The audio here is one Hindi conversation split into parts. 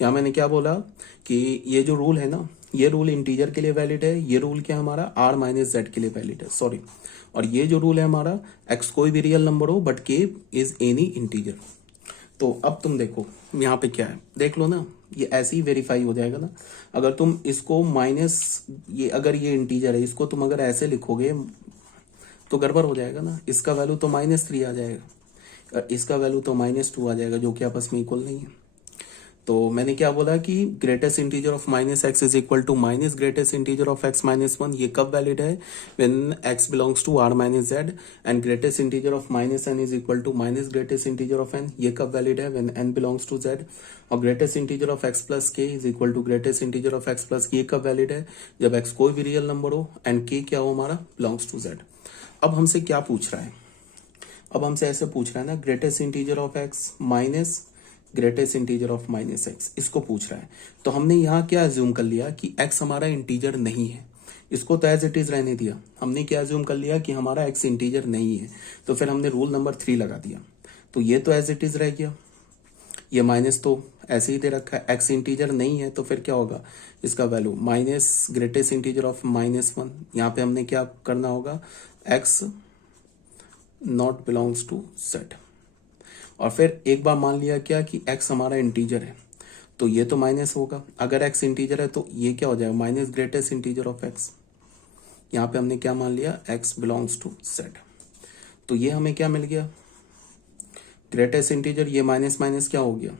यहाँ मैंने क्या बोला कि ये जो रूल है ना, ये रूल इंटीजर के लिए वैलिड है, ये रूल क्या हमारा आर माइनस जेड के लिए वैलिड है, सॉरी। और ये जो रूल है हमारा एक्स कोई भी रियल नंबर हो बट के इज एनी इंटीजर। तो अब तुम देखो यहाँ पे क्या है, देख लो ना, ये ऐसे ही वेरीफाई हो जाएगा ना। अगर तुम इसको माइनस, ये अगर ये इंटीजर है, इसको तुम अगर ऐसे लिखोगे तो गड़बड़ हो जाएगा ना। इसका वैल्यू तो -3 आ जाएगा, इसका वैल्यू तो -2 आ जाएगा, जो कि आपस में इक्वल नहीं है। तो मैंने क्या बोला कि greatest integer of -x is equal to minus greatest integer of x-1। ये कब वैलिड है? When x belongs to r minus z। And greatest integer of -n is equal to minus greatest integer of n। ये कब वैलिड है? When n belongs to z। और greatest integer of x plus k is equal to greatest integer of x plus k कब वैलिड है? जब x कोई भी रियल नंबर हो एंड k क्या हो हमारा, बिलोंग्स टू z। अब हमसे क्या पूछ रहा है? अब हमसे ऐसे पूछ रहा है ना, greatest integer of x minus greatest integer of -x, इसको पूछ रहा है। तो हमने यहाँ क्या अज्यूम कर लिया कि x हमारा इंटीजर नहीं है, इसको तो एज इट इज रहने दिया। हमने क्या अज्यूम कर लिया कि हमारा x इंटीजर नहीं है, तो फिर हमने रूल नंबर 3 लगा दिया। तो ये तो एज इट इज रह गया, ये माइनस तो ऐसे ही दे रखा है। x इंटीजर नहीं है तो फिर क्या होगा, इसका value minus greatest integer of -1। यहाँ पे हमने क्या करना होगा, x not belongs to z। और फिर एक बार मान लिया क्या कि x हमारा इंटीजर है, तो ये तो माइनस होगा। अगर x इंटीजर है तो ये क्या हो जाएगा, minus greatest integer of x। यहाँ पे हमने क्या मान लिया, x बिलोंग्स टू z। तो ये हमें क्या मिल गया, ग्रेटेस्ट इंटीजर। ये माइनस माइनस क्या हो गया,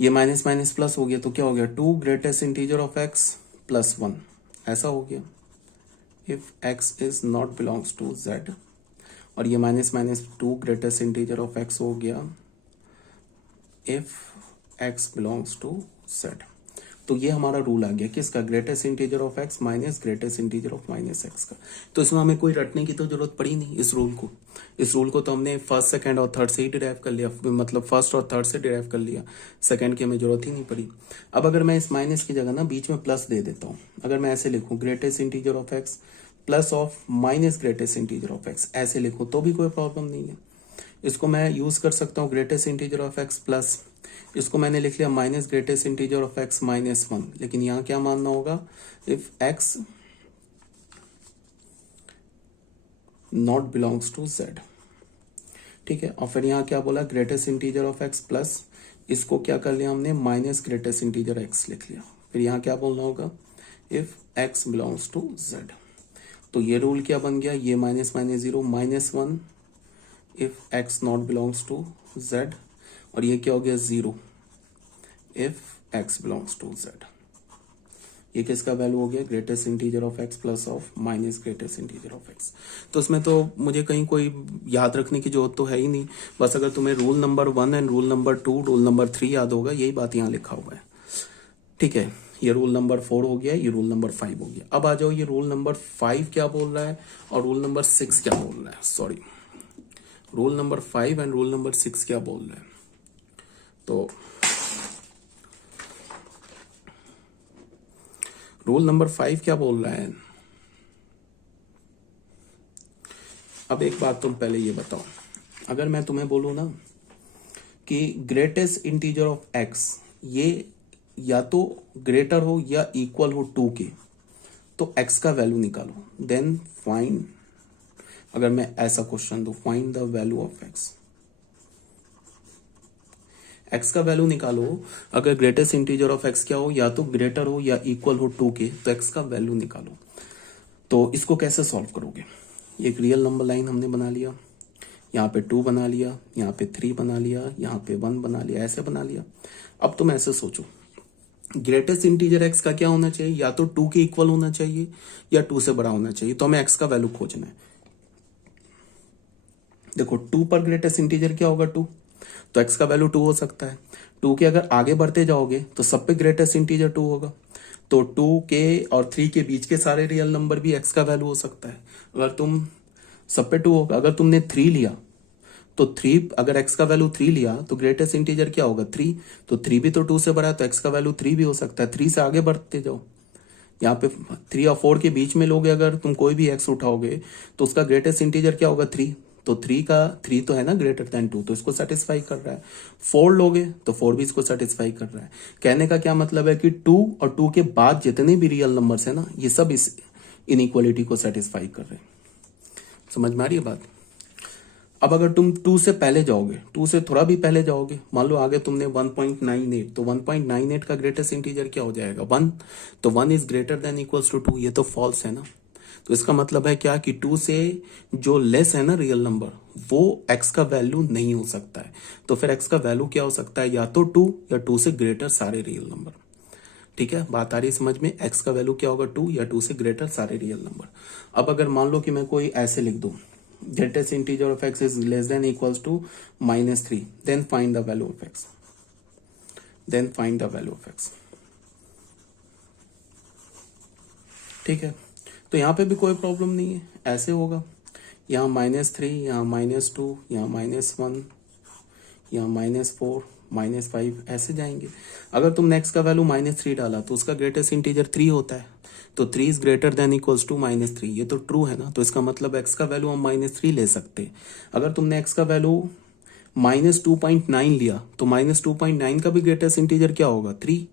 ये माइनस माइनस प्लस हो गया, तो क्या हो गया, 2 greatest integer of x plus 1, ऐसा हो गया। If x is not belongs to z, और ये minus minus 2 greatest integer of x हो गया if x belongs to z। तो ये हमारा रूल आ गया किसका, greatest integer of x minus greatest integer of -x का। तो इसमें हमें कोई रटने की तो जरूरत पड़ी नहीं इस रूल को। इस रूल को तो हमने फर्स्ट सेकंड और थर्ड से ही डिराइव कर लिया, मतलब फर्स्ट और थर्ड से डिराइव कर लिया, सेकंड की हमें जरूरत ही नहीं पड़ी। अब अगर मैं इस माइनस की जगह ना बीच में प्लस दे देता हूँ, अगर मैं ऐसे लिखूं greatest integer of x plus of minus greatest integer of x, ऐसे लिखूं तो भी कोई प्रॉब्लम नहीं है। इसको मैं यूज कर सकता हूँ greatest integer of x plus, इसको मैंने लिख लिया minus greatest integer of x -1। लेकिन यहाँ क्या मानना होगा, if x not belongs to z, ठीक है। और फिर यहाँ क्या बोला, greatest integer of x plus, इसको क्या कर लिया हमने, माइनस ग्रेटेस्ट इंटीजर x लिख लिया। फिर यहाँ क्या बोलना होगा, if x belongs to z। तो ये रूल क्या बन गया, ये minus minus 0 -1 if x not belongs to z, और ये क्या हो गया 0 if x belongs to z। ये किसका वैल्यू हो गया, greatest integer of x plus of minus greatest integer of x। तो इसमें तो मुझे कहीं कोई याद रखने की जरूरत तो है ही नहीं, बस अगर तुम्हें rule number 1 and rule number 2 rule number 3 याद होगा, यही बात यहाँ लिखा हुआ है, ठीक है। ये रूल नंबर 4 हो गया, ये रूल नंबर 5 हो गया। अब आ जाओ ये रूल नंबर 5 क्या बोल रहा है और रूल नंबर 6 क्या बोल रहा है, sorry, rule number 5 and rule number 6 क्या बोल रहे हैं। तो रूल नंबर 5 क्या बोल रहा है, अब एक बात तुम पहले ये बताओ, अगर मैं तुम्हें बोलूं ना कि ग्रेटेस्ट इंटीजर ऑफ x ये या तो ग्रेटर हो या इक्वल हो 2 के, तो x का वैल्यू निकालो, देन फाइंड, अगर मैं ऐसा क्वेश्चन दूं, find the value of x का वैल्यू निकालो। अगर ग्रेटेस्ट इंटीजर ऑफ x क्या हो, या तो ग्रेटर हो या इक्वल हो 2 के, तो x का वैल्यू निकालो। तो इसको कैसे सॉल्व करोगे, एक रियल नंबर लाइन हमने बना लिया, यहाँ पे 2 बना लिया, यहाँ पे 3 बना लिया, यहाँ पे 1 बना लिया, ऐसे बना लिया। अब तुम ऐसे सोचो, ग्रेटेस्ट इंटीजर x का क्या होना चाहिए, या तो 2 के इक्वल होना चाहिए या 2 से बड़ा होना चाहिए। तो हमें x का वैल्यू खोजना है। देखो 2 पर ग्रेटेस्ट इंटीजर क्या होगा, 2, तो x का वैल्यू 2 हो सकता है। 2 के अगर आगे बढ़ते जाओगे तो सब पे ग्रेटेस्ट इंटीजर 2 होगा, तो 2 के और 3 के बीच के सारे रियल नंबर भी x का वैल्यू हो सकता है। अगर तुम सब पे 2 होगा, अगर तुमने 3 लिया तो 3, अगर x का वैल्यू 3 लिया तो ग्रेटेस्ट इंटीजर क्या होगा 3, तो 3 भी तो 2 से बड़ा है, तो x का वैल्यू 3 भी हो सकता है। 3 से आगे बढ़ते जाओ, यहाँ पे 3 और 4 के बीच में लोगे, अगर तुम कोई भी x उठाओगे तो उसका ग्रेटेस्ट इंटीजर क्या होगा 3, तो थ्री तो है ना ग्रेटर देन 2, तो इसको सेटिस्फाई कर रहा है। 4 लोगे तो 4 भी इसको सेटिस्फाई कर रहा है। कहने का क्या मतलब है कि 2 और 2 के बाद जितने भी रियल नंबर्स है ना, ये सब इस इनइक्वालिटी को सेटिस्फाई कर रहे हैं। समझ में आ रही है बात? अब अगर तुम 2 से पहले जाओगे, 2 से थोड़ा भी पहले जाओगे, मान लो आगे तुमने 1.98, तो 1.98 का ग्रेटेस्ट इंटीजर क्या हो जाएगा? 1। तो 1 is greater than equals to 2, ये तो फॉल्स है ना। तो इसका मतलब है क्या कि 2 से जो लेस है ना रियल नंबर, वो x का वैल्यू नहीं हो सकता है। तो फिर x का वैल्यू क्या हो सकता है? या तो 2 या 2 से ग्रेटर सारे रियल नंबर। ठीक है, बात आ रही है समझ में? x का वैल्यू क्या होगा? 2 या 2 से ग्रेटर सारे रियल नंबर। अब अगर मान लो कि मैं कोई ऐसे लिख दूं, greatest integer of x is less than equals to -3, then find the value of x, then find the value of x। ठीक है, तो यहाँ पे भी कोई प्रॉब्लम नहीं है, ऐसे होगा। यहाँ -3, यहाँ -2, यहाँ -1, यहाँ -4, -5, ऐसे जाएंगे। अगर तुमने x का वैल्यू -3 डाला तो उसका ग्रेटेस्ट इंटीजर 3 होता है, तो 3 is greater than equals to -3, ये तो ट्रू है ना। तो इसका मतलब x का वैल्यू हम -3 ले सकते हैं। अगर तुमने x का वैल्यू -2.9 लिया तो -2.9 का भी ग्रेटेस्ट इंटीजर क्या होगा? -3।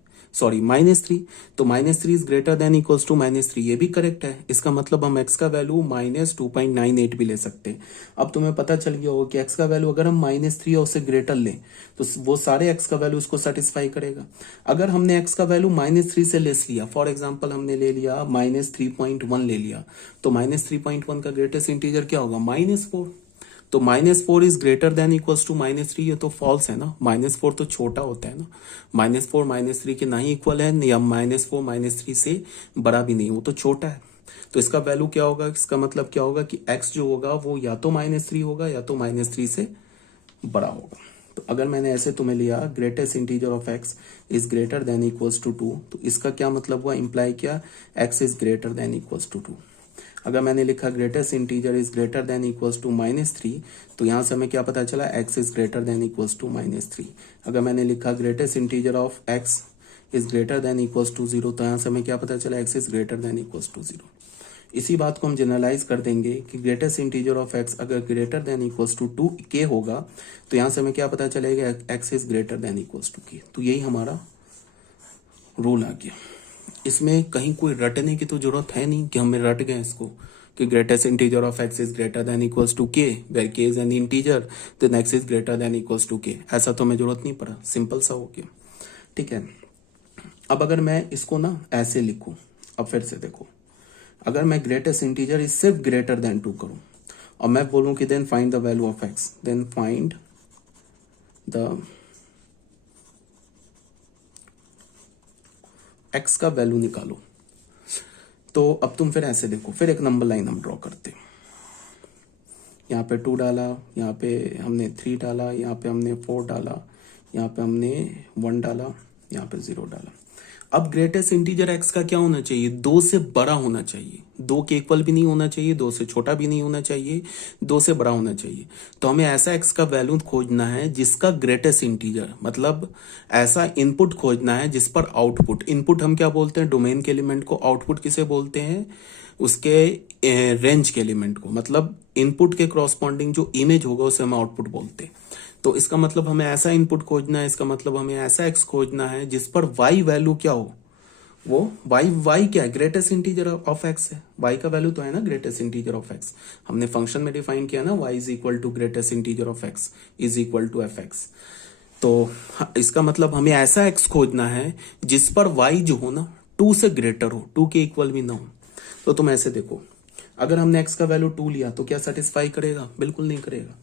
तो -3 is greater than equals to -3, ये भी करेक्ट है। इसका मतलब हम x का वैल्यू -2.98 भी ले सकते हैं। अब तुम्हें पता चल गया होगा कि x का वैल्यू अगर हम -3 और उससे ग्रेटर लें तो वो सारे x का वैल्यू उसको सेटिस्फाई करेगा। अगर हमने x का वैल्यू -3 से लेस लिया, फॉर एग्जाम्पल हमने ले लिया -3.1 ले लिया, तो -3.1 का ग्रेटेस्ट इंटीजर क्या होगा? -4। तो -4 is greater than equals to -3, ये तो फॉल्स है ना। -4 तो छोटा होता है ना, -4 -3 के ना ही इक्वल है, या -4 -3 से बड़ा भी नहीं, वो तो छोटा है। तो इसका वैल्यू क्या होगा? इसका मतलब क्या होगा कि x जो होगा वो या तो -3 होगा या तो -3 से बड़ा होगा। तो अगर मैंने ऐसे तुम्हें लिया greatest integer of x is greater than equals to 2, तो इसका क्या मतलब हुआ? इंप्लाई किया x is greater than equals to 2। अगर मैंने लिखा greatest integer is greater than equals to -3, तो यहां से हमें क्या पता चला? x is greater than equals to -3। अगर मैंने लिखा greatest integer of x is greater than equals to 0, तो यहां से हमें क्या पता चला? x is greater than equals to 0। इसी बात को हम जनरलाइज कर देंगे कि ग्रेटेस्ट इंटीजर ऑफ x अगर greater than equals to 2k होगा, तो यहां से हमें क्या पता चलेगा? x is greater than equals to k। तो यही हमारा रूल आ गया। इसमें कहीं कोई रटने की तो जरूरत है नहीं कि हमें रट गए इसको कि greatest integer of x is greater than equals to k, where k is an integer, then x is greater than equals to k। ऐसा तो हमें जरूरत नहीं पड़ा, सिंपल सा हो गया। ठीक है, अब अगर मैं इसको ना ऐसे लिखूं, अब फिर से देखो, अगर मैं ग्रेटेस्ट इंटीजर इज सिर्फ ग्रेटर देन 2 करूं और मैं बोलूं कि then find the value of x, then find the x का वैल्यू निकालो, तो अब तुम फिर ऐसे देखो, फिर एक नंबर लाइन हम ड्रॉ करते हैं। यहाँ पे 2 डाला, यहाँ पे हमने 3 डाला, यहाँ पे हमने 4 डाला, यहाँ पे हमने 1 डाला, यहाँ पे 0 डाला। अब ग्रेटेस्ट इंटीजर x का क्या होना चाहिए? 2 से बड़ा होना चाहिए, 2 के इक्वल भी नहीं होना चाहिए, 2 से छोटा भी नहीं होना चाहिए, 2 से बड़ा होना चाहिए। तो हमें ऐसा x का वैल्यू खोजना है जिसका ग्रेटेस्ट इंटीजर, मतलब ऐसा इनपुट खोजना है जिस पर आउटपुट, इनपुट हम क्या बोलते हैं? डोमेन के एलिमेंट को। आउटपुट किसे बोलते हैं? उसके रेंज के एलिमेंट को। मतलब इनपुट के क्रॉसपॉन्डिंग जो इमेज होगा उसे हम आउटपुट बोलते हैं। तो इसका मतलब हमें ऐसा इनपुट खोजना है, इसका मतलब हमें ऐसा x खोजना है जिस पर y वैल्यू क्या हो? वो y क्या है? ग्रेटेस्ट इंटीजर ऑफ x है। y का वैल्यू तो है ना ग्रेटेस्ट इंटीजर ऑफ x। हमने फंक्शन में डिफाइन किया ना, y is equal to greatest integer of x is equal to fx। तो इसका मतलब हमें ऐसा x खोजना है जिस पर y जो हो ना 2 से ग्रेटर हो, 2 के इक्वल भी ना हो। तो तुम ऐसे देखो, अगर हमने x का वैल्यू 2 लिया तो क्या सेटिस्फाई करेगा? बिल्कुल नहीं करेगा।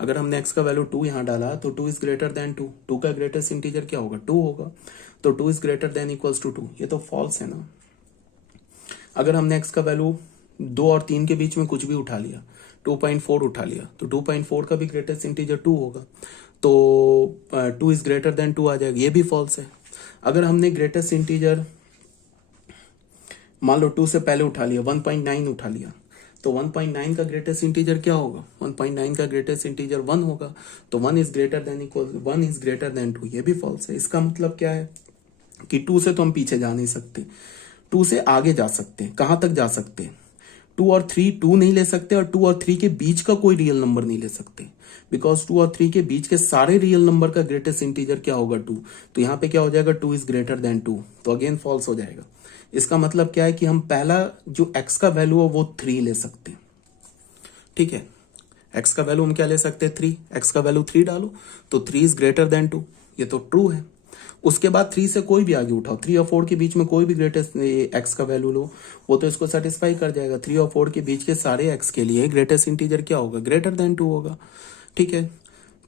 अगर हमने x का वैल्यू 2 यहां डाला तो 2 इज ग्रेटर देन 2, 2 का ग्रेटेस्ट इंटीजर क्या होगा? 2 होगा। तो 2 is greater than equals to 2, ये तो फॉल्स है ना। अगर हमने x का वैल्यू 2 और 3 के बीच में कुछ भी उठा लिया, 2.4 उठा लिया, तो 2.4 का भी ग्रेटेस्ट इंटीजर 2 होगा, तो 2 इज ग्रेटर देन 2 आ जाएगा, ये भी फॉल्स है। अगर हमने ग्रेटेस्ट इंटीजर मान लो 2 से पहले उठा लिया, 1.9 उठा लिया, तो 1.9 का ग्रेटेस्ट इंटीजर क्या होगा? 1.9 का ग्रेटेस्ट इंटीजर 1 होगा। तो 1 is greater than equal 1 is greater than 2, ये भी फॉल्स है। इसका मतलब क्या है कि 2 से तो हम पीछे जा नहीं सकते, 2 से आगे जा सकते हैं। कहां तक जा सकते हैं? 2 और 3 2 नहीं ले सकते और 2 और 3 के बीच का कोई रियल नंबर नहीं ले सकते, बिकॉज 2 और 3 के बीच के सारे रियल नंबर का ग्रेटेस्ट इंटीजर क्या होगा 2। तो यहां पे क्या हो जाएगा 2 इज ग्रेटर देन 2, तो अगेन फॉल्स हो जाएगा। इसका मतलब क्या है कि हम पहला जो x का वैल्यू है वो 3 ले सकते हैं। ठीक है, x का वैल्यू हम क्या ले सकते हैं 3, x का वैल्यू 3 डालो तो 3 इज ग्रेटर देन 2, ये तो ट्रू है। उसके बाद 3 से कोई भी आगे उठाओ, 3 और 4 के बीच में कोई भी ग्रेटेस्ट x का वैल्यू लो, वो तो इसको सेटिस्फाई कर जाएगा। 3 और 4 के बीच के सारे x के लिए ग्रेटेस्ट इंटीजर क्या होगा, ग्रेटर देन 2 होगा। ठीक है,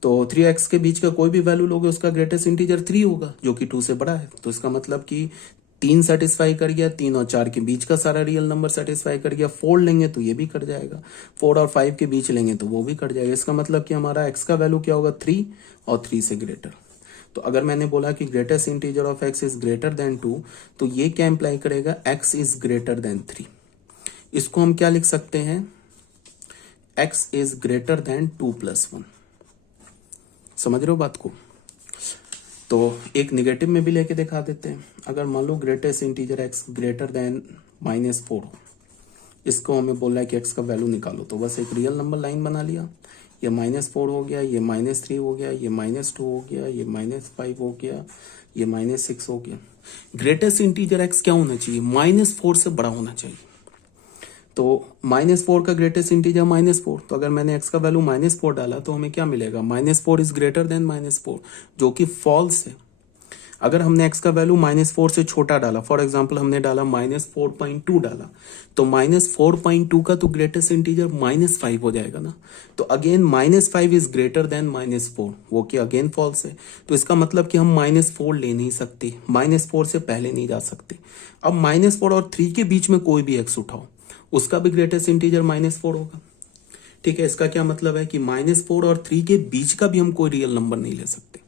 तो 3x के बीच का कोई भी वैल्यू लोगे उसका ग्रेटेस्ट इंटीजर 3 होगा, जो कि 2 से बड़ा है। तो इसका मतलब कि 3 सेटिस्फाई कर गया, 3 और 4 के बीच का सारा रियल नंबर सेटिस्फाई कर गया। 4 लेंगे तो ये भी कर जाएगा, 4 और 5 के बीच लेंगे तो वो भी कर जाएगा। इसका मतलब कि हमारा x का वैल्यू क्या होगा 3 और 3 से ग्रेटर। तो अगर मैंने बोला कि greatest integer of x is greater than 2, तो ये क्या इंप्लाई करेगा, x इज ग्रेटर देन 3। इसको हम क्या लिख सकते हैं, x इज ग्रेटर देन 2 + 1। समझ रहे हो बात को? तो एक निगेटिव में भी लेके दिखा देते हैं। अगर मान लो greatest integer x greater than -4 हो, इसको हमें बोल रहा है कि x का वैल्यू निकालो, तो बस एक रियल नंबर लाइन बना लिया। ये -4 हो गया, ये -3 हो गया, ये -2 हो गया, ये -5 हो गया, ये -6 हो गया। ग्रेटेस्ट इंटीजर x क्या होना चाहिए, -4 से बड़ा होना चाहिए। तो -4 का ग्रेटेस्ट इंटीजर -4, तो अगर मैंने x का वैल्यू -4 डाला तो हमें क्या मिलेगा, -4 इज ग्रेटर देन -4, जो कि फॉल्स है। अगर हमने x का वैल्यू -4 से छोटा डाला, फॉर एग्जांपल हमने डाला -4.2 डाला, तो -4.2 का तो ग्रेटेस्ट इंटीजर -5 हो जाएगा ना। तो अगेन -5 इज ग्रेटर देन -4, वो कि अगेन फॉल्स है। तो इसका मतलब कि हम -4 ले नहीं सकते, -4 से पहले नहीं जा सकते। अब -4 और 3 के बीच में कोई भी x उठाओ, उसका भी ग्रेटेस्ट इंटीजर -4 होगा। ठीक है, इसका क्या मतलब है कि -4 और 3 के बीच का भी हम कोई रियल नंबर नहीं ले सकते।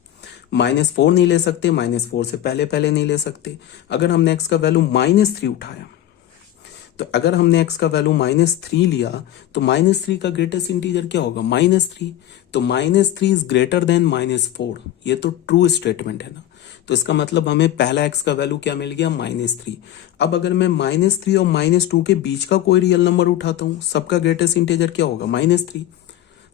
-4 नहीं ले सकते, -4 से पहले पहले नहीं ले सकते। अगर हमने x का वैल्यू -3 उठाया, तो अगर हमने x का वैल्यू -3 लिया, तो -3 का ग्रेटेस्ट इंटीजर क्या होगा, -3। तो -3 इज ग्रेटर देन -4, ये तो ट्रू स्टेटमेंट है ना। तो इसका मतलब हमें पहला x का वैल्यू क्या मिल गया, -3। अब अगर मैं -3 और -2 के बीच का कोई रियल नंबर उठाता हूं, सबका ग्रेटेस्ट इंटीजर क्या होगा, -3।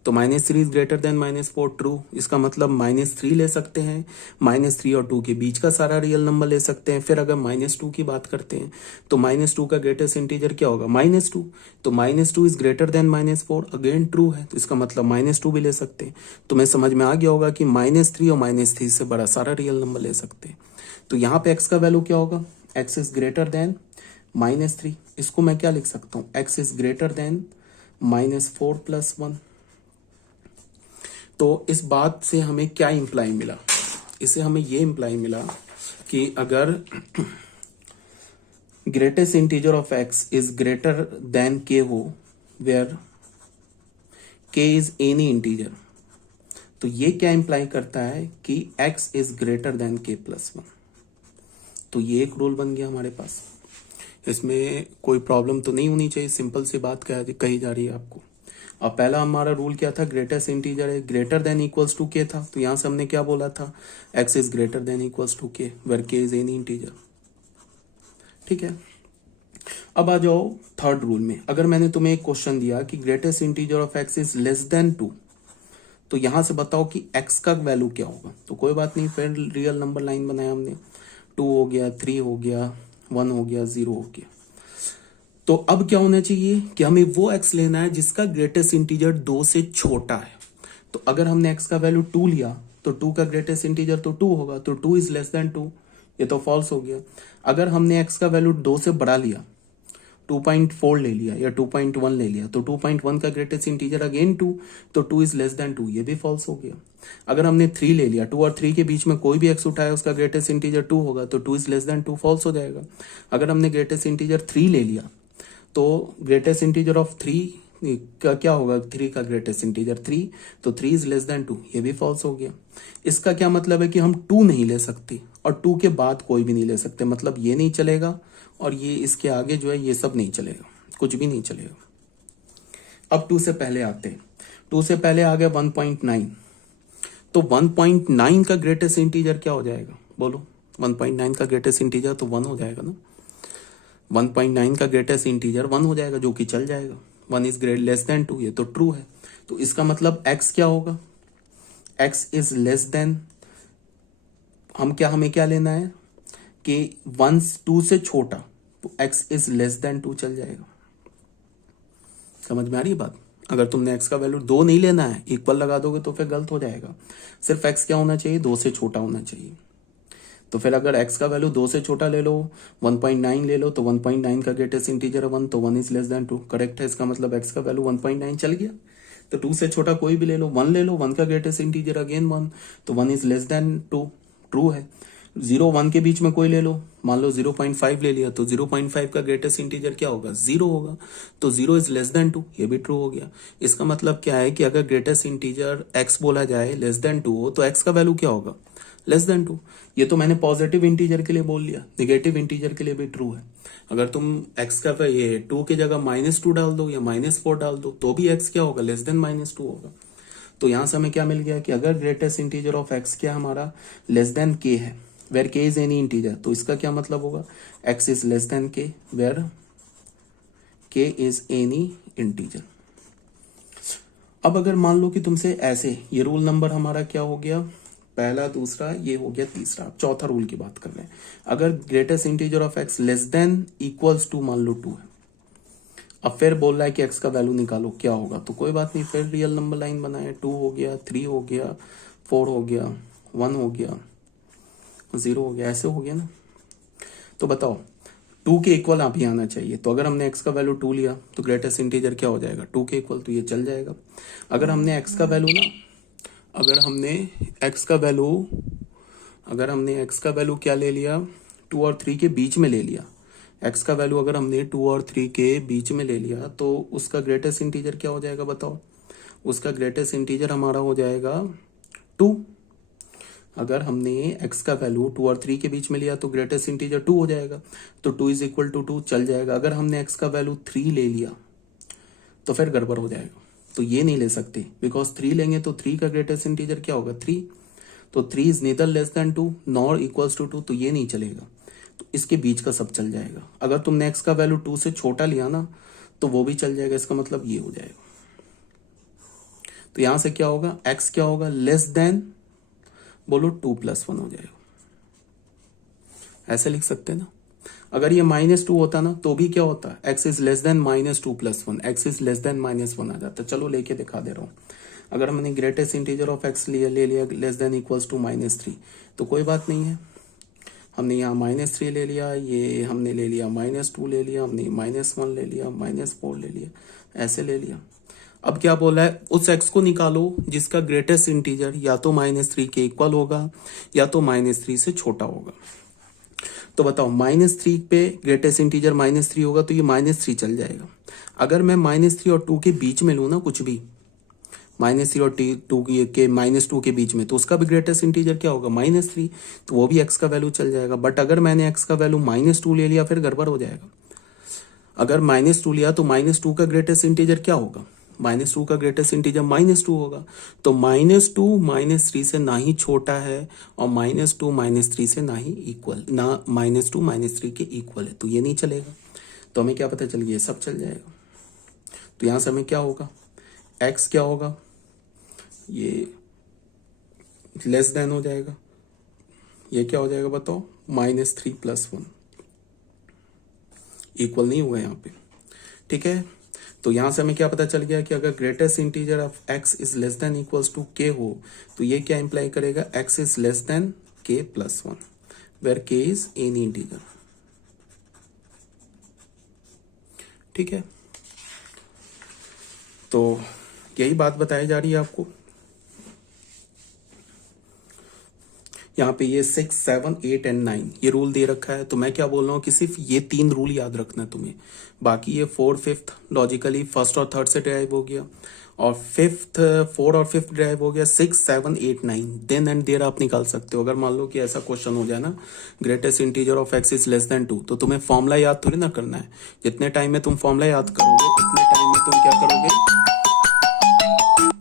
तो -3 इज ग्रेटर देन -4, ट्रू। इसका मतलब -3 ले सकते हैं, -3 और 2 के बीच का सारा रियल नंबर ले सकते हैं। फिर अगर -2 की बात करते हैं, तो -2 का ग्रेटेस्ट इंटीजर क्या होगा, -2। तो -2 is greater than -4, again true है। तो इसका मतलब -2 भी ले सकते हैं। तुम्हें समझ में आ गया होगा कि -3 और -3 से बड़ा सारा रियल नंबर ले सकते हैं। तो यहाँ पे x का वैल्यू क्या होगा, x इज ग्रेटर देन -3। इसको मैं क्या लिख सकता हूँ, x इज ग्रेटर देन -4 + 1। तो इस बात से हमें क्या इंप्लाई मिला, इससे हमें ये इंप्लाई मिला कि अगर greatest integer of x is greater than k हो, where k is any integer, तो ये क्या इंप्लाई करता है कि x is greater than k + 1। तो ये एक रूल बन गया हमारे पास। इसमें कोई प्रॉब्लम तो नहीं होनी चाहिए, सिंपल सी बात कही जा रही है आपको। अब पहला हमारा रूल क्या था, ग्रेटेस्ट इंटीजर है ग्रेटर देन इक्वल्स टू के था, तो यहां से हमने क्या बोला था, x is greater than equals to K, where k is any integer. ठीक है, अब आ जाओ थर्ड रूल में। अगर मैंने तुम्हें एक क्वेश्चन दिया कि greatest integer of x is less than 2, तो यहां से बताओ कि x का वैल्यू क्या होगा। तो कोई बात नहीं, फिर रियल नंबर लाइन बनाया हमने, 2 हो गया, 3 हो गया, 1 हो गया, 0 हो गया। तो अब क्या होना चाहिए कि हमें वो x लेना है जिसका ग्रेटेस्ट इंटीजर 2 से छोटा है। तो अगर हमने x का वैल्यू 2 लिया, तो 2 का ग्रेटेस्ट इंटीजर तो 2 होगा, तो 2 इज लेस देन 2, ये तो फॉल्स हो गया। अगर हमने x का वैल्यू 2 से बड़ा लिया, 2.4 ले लिया या 2.1 ले लिया, तो 2.1 का ग्रेटेस्ट इंटीजर अगेन 2, तो 2 इज लेस देन 2, ये भी फॉल्स हो गया। अगर हमने 3 ले लिया, 2 और 3 के बीच में कोई भी x उठाया, उसका ग्रेटेस्ट इंटीजर 2 होगा, तो 2 इज लेस देन 2, फॉल्स हो जाएगा। अगर हमने ग्रेटेस्ट इंटीजर 3 ले लिया, तो ग्रेटेस्ट इंटीजर ऑफ 3 का क्या होगा, 3 का ग्रेटेस्ट इंटीजर 3, तो 3 इज लेस देन 2, ये भी फॉल्स हो गया। इसका क्या मतलब है कि हम 2 नहीं ले सकते और 2 के बाद कोई भी नहीं ले सकते, मतलब ये नहीं चलेगा और ये इसके आगे जो है ये सब नहीं चलेगा, कुछ भी नहीं चलेगा। अब 2 से पहले आते हैं, 2 से पहले आ गया 1.9, तो 1.9 का ग्रेटेस्ट इंटीजर क्या हो जाएगा, बोलो। 1.9 का ग्रेटेस्ट इंटीजर तो 1 हो जाएगा ना। 1.9 का ग्रेटेस्ट इंटीजर 1 हो जाएगा, जो कि चल जाएगा। 1 इज ग्रेट लेस देन 2, ये तो ट्रू है। तो इसका मतलब x क्या होगा, x इज लेस देन, हमें क्या लेना है कि 1 2 से छोटा, तो x इज लेस देन 2 चल जाएगा। समझ में आ रही है बात? अगर तुमने x का वैल्यू 2 नहीं लेना है, इक्वल लगा दोगे तो फिर गलत हो जाएगा। सिर्फ x क्या होना चाहिए, 2 से छोटा होना चाहिए। तो फिर अगर x का वैल्यू 2 से छोटा ले लो, 1.9 ले लो, तो 1.9 का ग्रेटेस्ट इंटीजर है 1, तो 1 इज लेस देन 2, करेक्ट है। इसका मतलब x का वैल्यू 1.9 चल गया। तो 2 से छोटा कोई भी ले लो, 1 ले लो, 1 का ग्रेटेस्ट इंटीजर अगेन 1, तो 1 इज लेस देन 2, ट्रू है। 0 1 के बीच में कोई ले लो, मान लो 0.5 ले लिया, तो 0.5 का ग्रेटेस्ट इंटीजर क्या होगा, 0 होगा, तो 0 इज लेस देन 2, ये भी ट्रू हो गया। इसका मतलब क्या है कि अगर ग्रेटेस्ट इंटीजर x बोला जाए लेस देन 2 हो, तो x का वैल्यू क्या होगा, लेस देन 2। ये तो मैंने पॉजिटिव इंटीजर के लिए बोल लिया, नेगेटिव इंटीजर के लिए भी ट्रू है। अगर तुम x का ये 2 की जगह -2 डाल दो या -4 डाल दो, तो भी x क्या होगा, लेस देन -2 होगा। तो यहां से हमें क्या मिल गया कि अगर ग्रेटेस्ट इंटीजर ऑफ x क्या हमारा लेस देन k है, where k is any integer, तो इसका क्या मतलब होगा, x is less than k where k is any integer. अब अगर मान लो कि तुमसे ऐसे, ये रूल नंबर हमारा क्या हो गया, पहला, दूसरा, ये हो गया तीसरा। चौथा रूल की बात कर रहे हैं। अगर greatest integer of x less than equals to मान लो 2 है, अब फिर बोल रहा है कि x का वैल्यू निकालो, क्या होगा, तो कोई बात नहीं, फिर रियल नंबर लाइन बनाए, 2 हो गया, 3 हो गया, 4 हो गया, 1 हो गया, 0 हो गया, ऐसे हो गया ना। तो बताओ 2 के इक्वल आप ही आना चाहिए। तो अगर हमने x का वैल्यू 2 लिया, तो ग्रेटेस्ट इंटीजर क्या हो जाएगा, 2 के इक्वल, तो ये चल जाएगा। अगर हमने x का वैल्यू ना, अगर हमने x का वैल्यू क्या ले लिया, 2 और 3 के बीच में ले लिया, x का वैल्यू अगर हमने 2 और 3 के बीच में ले लिया, तो उसका ग्रेटेस्ट इंटीजर क्या हो जाएगा, बताओ। उसका ग्रेटेस्ट इंटीजर हमारा हो जाएगा 2। अगर हमने x का वैल्यू 2 और 3 के बीच में लिया, तो ग्रेटेस्ट इंटीजर 2 हो जाएगा, तो 2 इज इक्वल टू 2 चल जाएगा। अगर हमने x का वैल्यू 3 ले लिया, तो फिर गड़बड़ हो जाएगा, तो ये नहीं ले सकते, बिकॉज 3 लेंगे तो 3 का ग्रेटेस्ट इंटीजर क्या होगा, 3, तो 3 is neither less than 2 nor equals to 2, तो ये नहीं चलेगा, तो इसके बीच का सब चल जाएगा। अगर तुमने x का वैल्यू 2 से छोटा लिया ना, तो वो भी चल जाएगा, इसका मतलब ये हो जाएगा। तो यहां से क्या होगा, x क्या होगा, लेस देन, बोलो 2 + 1 हो जाएगा, ऐसे लिख सकते हैं ना। अगर ये -2 होता ना, तो भी क्या होता, x is less than -2 + 1, x is less then -1 आ जाता। चलो लेके दिखा दे रहा हूं। अगर हमने ग्रेटेस्ट इंटीजर ऑफ x ले लिया लेस देन इक्वल्स टू -3, तो कोई बात नहीं है, हमने यहाँ -3 ले लिया, ये हमने ले लिया -2 ले लिया, हमने -1 ले लिया, -4 ले लिया, ऐसे ले लिया। अब क्या बोला है, उस x को निकालो जिसका ग्रेटेस्ट इंटीजर या तो -3 के इक्वल होगा या तो -3 से छोटा होगा। तो बताओ -3 पे ग्रेटेस्ट इंटीजर -3 होगा, तो ये -3 चल जाएगा। अगर मैं -3 और 2 के बीच में लूँ ना, कुछ भी -3 और -2 के बीच में, तो उसका भी ग्रेटेस्ट इंटीजर क्या होगा, -3, तो वो भी x का वैल्यू चल जाएगा। बट अगर मैंने x का वैल्यू -2 ले लिया, फिर गड़बड़ हो जाएगा। अगर -2 लिया, तो -2 का ग्रेटेस्ट इंटीजर क्या होगा, -2 का ग्रेटेस्ट इंटीजर -2 होगा, तो -2 -3 से ना ही छोटा है और -2 -3 से ना ही इक्वल, ना -2 -3 के इक्वल है, तो ये नहीं चलेगा। तो हमें क्या पता चल गया, सब चल जाएगा। तो यहां से हमें क्या होगा, x क्या होगा, ये लेस देन हो जाएगा, ये क्या हो जाएगा बताओ, -3 + 1, इक्वल नहीं हुआ यहाँ पे, ठीक है। तो यहां से हमें क्या पता चल गया कि अगर greatest integer of x is less than equals to k हो, तो ये क्या इंप्लाई करेगा, x is less than k + 1 where k is any integer, ठीक है। तो यही बात बताई जा रही है आपको। यहाँ पे ये 6, 7, 8 और 9 ये रूल दे रखा है। तो मैं क्या बोल रहा हूँ कि सिर्फ ये 3 रूल याद रखना है तुम्हें, बाकी ये 4, 5 लॉजिकली फर्स्ट और थर्ड से ड्राइव हो गया, और 4 और 5 ड्राइव हो गया, 6, 7, 8, 9 देन एंड देयर आप निकाल सकते हो। अगर मान लो कि ऐसा क्वेश्चन हो जाए ना, greatest integer of x is less than 2, तो तुम्हें फॉर्मूला याद थोड़ी ना करना है। जितने टाइम में तुम फॉर्मूला याद करोगे, उतने टाइम में तुम क्या करोगे,